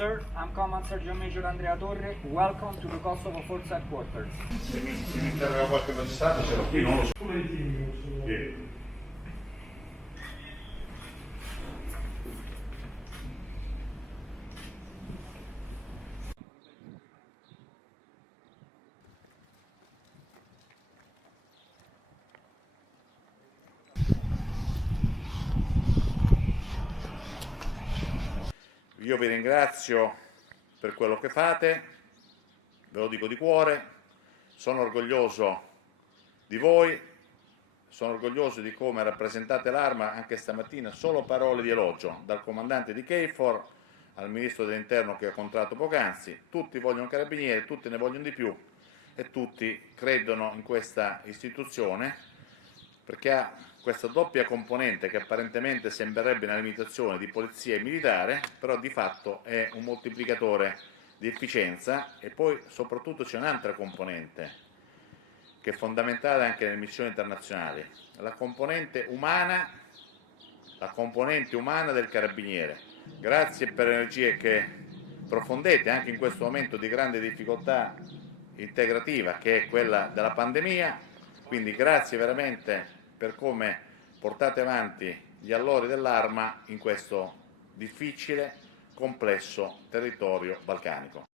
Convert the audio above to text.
Sir, I'm Command Sergeant Major Andrea Torre. Welcome to the Kosovo Force Headquarters. Se mi interroga qualche magistrato ce l'ho qui, non lo so. Sì. Io vi ringrazio per quello che fate, ve lo dico di cuore, sono orgoglioso di voi, sono orgoglioso di come rappresentate l'Arma anche stamattina, solo parole di elogio dal comandante di KFOR al ministro dell'Interno che ho incontrato poc'anzi, tutti vogliono carabinieri, tutti ne vogliono di più e tutti credono in questa istituzione perché ha questa doppia componente che apparentemente sembrerebbe una limitazione di polizia e militare, però di fatto è un moltiplicatore di efficienza. E poi soprattutto c'è un'altra componente che è fondamentale anche nelle missioni internazionali, la componente umana del carabiniere. Grazie per le energie che profondete anche in questo momento di grande difficoltà integrativa che è quella della pandemia, quindi grazie veramente per come portate avanti gli allori dell'Arma in questo difficile, complesso territorio balcanico.